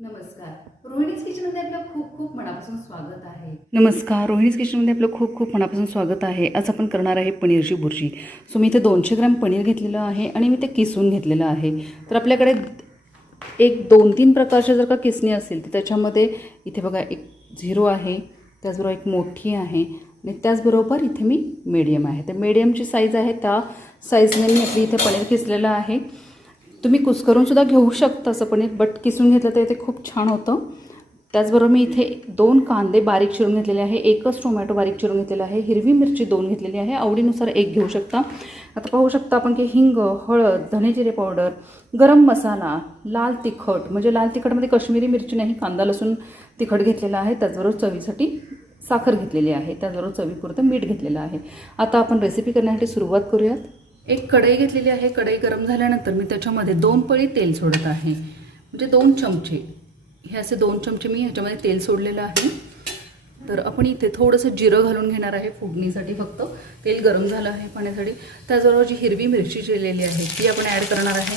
नमस्कार, रोहिणीज किचनमध्ये आपलं खूप खूप मनापासून स्वागत आहे. नमस्कार, रोहिणीज किचनमध्ये आपलं खूप खूप मनापासून स्वागत आहे. आज आपण करणार आहे पनीरची बुर्जी. सो मी इथे 200 ग्रॅम पनीर घेतलेलं आहे आणि मी ते किसून घेतलेलं आहे. तर आपल्याकडे एक 2-3 प्रकारच्या जर का किसणी असेल तर त्याच्यामध्ये इथे बघा एक 0 आहे, त्याचबरोबर एक मोठी आहे आणि त्याचबरोबर इथे मी मीडियम आहे. तर मीडियमची साईज आहे त्या साईजने मी आपली इथे पनीर किसलेलं आहे. तुम्ही कुस्करून सुद्धा घेऊ शकता असं पनीर, बट किसून घेतलं तर ते खूप छान होतं. त्याचबरोबर मी इथे 2 कांदे बारीक चिरून घेतलेले आहे, एकच टोमॅटो बारीक चिरून घेतलेला आहे, हिरवी मिरची 2 घेतलेली आहे, आवडीनुसार 1 घेऊ शकता. आता पाहू शकता आपण की हिंग, हळद, धने जिरे पावडर, गरम मसाला, लाल तिखट, म्हणजे लाल तिखटमध्ये काश्मीरी मिरची नाही, कांदा लसूण तिखट घेतलेला आहे. त्याचबरोबर चवीसाठी साखर घेतलेली आहे, त्याचबरोबर चवीपुरतं मीठ घेतलेलं आहे. आता आपण रेसिपी करण्यासाठी सुरुवात करूयात. एक कढई घेतलेली आहे. कढई गरम झाल्यानंतर मी त्याच्यामध्ये 2 पळी तेल सोडत आहे, म्हणजे 2 चमचे. हे असे 2 चमचे मी ह्याच्यामध्ये तेल सोडलेलं आहे. तर आपण इथे थोडंसं जिरं घालून घेणार आहे फोडणीसाठी. फक्त तेल गरम झालं आहे पाण्यासाठी. त्याचबरोबर जी हिरवी मिरची चिरलेली आहे ती आपण ॲड करणार आहे.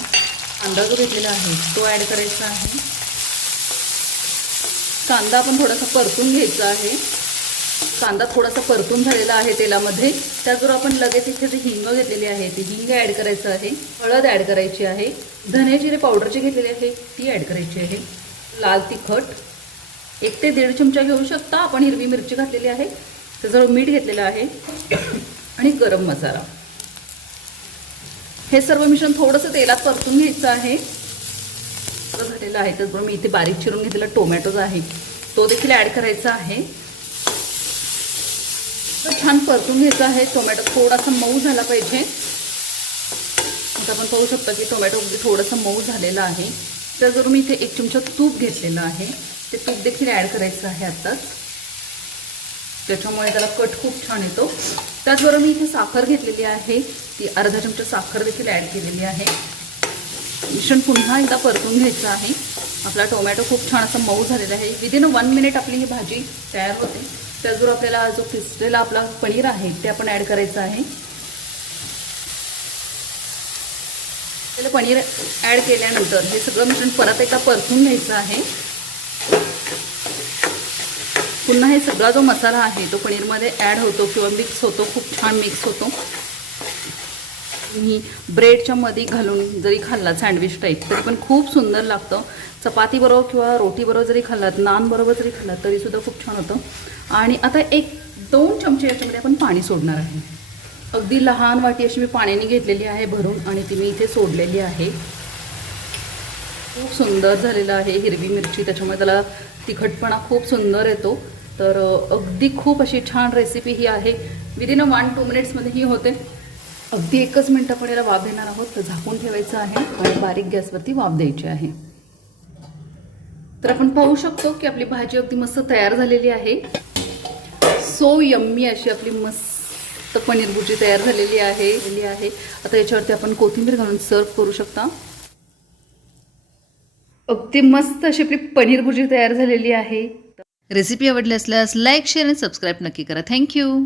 कांदा जो घेतलेला आहे तो ॲड करायचा आहे. कांदा आपण थोडासा परतून घ्यायचा आहे. कांदा थोडासा परतून झालेला आहे तेलामध्ये. त्याचबरोबर आपण लगेच इथे जी हिंग घेतलेली आहे ती हिंग ॲड करायचं आहे. हळद ॲड करायची आहे. धने जिरे पावडर जी घेतलेली आहे ती ॲड करायची आहे. लाल तिखट 1 ते 1.5 चमचा घेऊ शकता. आपण हिरवी मिरची घातलेली आहे, त्याचबरोबर मीठ घेतलेलं आहे आणि गरम मसाला. हे सर्व मिश्रण थोडंसं तेलात परतून घ्यायचं आहे. झालेलं आहे. त्याचबरोबर मी इथे बारीक चिरून घेतलेला टोमॅटो जो आहे तो देखील ॲड करायचा आहे. तर छान परतून घ्यायचं आहे. टोमॅटो थोडासा मऊ झाला पाहिजे. आता आपण पाहू शकता की टोमॅटो थोडंसं मऊ झालेलं आहे. त्याचबरोबर मी इथे 1 चमचा तूप घेतलेलं आहे, ते तूप देखील ॲड करायचं आहे आत्ताच, त्याच्यामुळे त्याला कट खूप छान येतो. त्याचबरोबर मी इथे साखर घेतलेली आहे, ती अर्धा चमचा साखर देखील ॲड केलेली आहे. मिश्रण पुन्हा एकदा परतून घ्यायचं आहे. आपला टोमॅटो खूप छान असं मऊ झालेला आहे. विदिन 1 मिनिट आपली ही भाजी तयार होते. त्याचबरोबर आपल्याला जो किसलेला आपला पनीर आहे ते आपण ॲड करायचं आहे. त्याला पनीर ॲड केल्यानंतर हे सगळं मिश्रण परत एकदा परतून घ्यायचं आहे. पुन्हा हे सगळा जो मसाला आहे तो पनीरमध्ये ॲड होतो किंवा मिक्स होतो, खूप छान मिक्स होतो. मी ब्रेडच्या मध्ये घालून जरी खाल्ला सँडविच टाईप तरी पण खूप सुंदर लागतं. चपाती बरोबर किंवा रोटी बरोबर जरी खाल्लात, नान बरोबर जरी खाल्लात तरीसुद्धा खूप छान होतं. आणि आता 1-2 चमचे याच्यामध्ये आपण पाणी सोडणार आहे. अगदी लहान वाटी अशी मी पाण्याने घेतलेली आहे भरून आणि ती मी इथे सोडलेली आहे. खूप सुंदर झालेलं आहे. हिरवी मिरची त्याच्यामुळे त्याला तिखटपणा खूप सुंदर येतो. तर अगदी खूप अशी छान रेसिपी ही आहे. विदिन 1-2 मिनिट्समध्ये ही होते. अगदी 1च मिनिट आपण याला वाफ देणार आहोत. तर झाकून ठेवायचं आहे आणि बारीक गॅसवरती वाफ द्यायची आहे. तर आपण पाहू शकतो की आपली भाजी अगदी मस्त तयार झालेली आहे. सो यम्मी अशी आपली मस्त पनीर भुर्जी तयार झालेली आहे. आता याच्यावरती आपण कोथिंबीर घालून सर्व करू शकता. अगदी मस्त अशी आपली पनीर भुर्जी तयार झालेली आहे. रेसिपी आवडली असल्यास लाईक, शेअर आणि सबस्क्राईब नक्की करा. थँक्यू.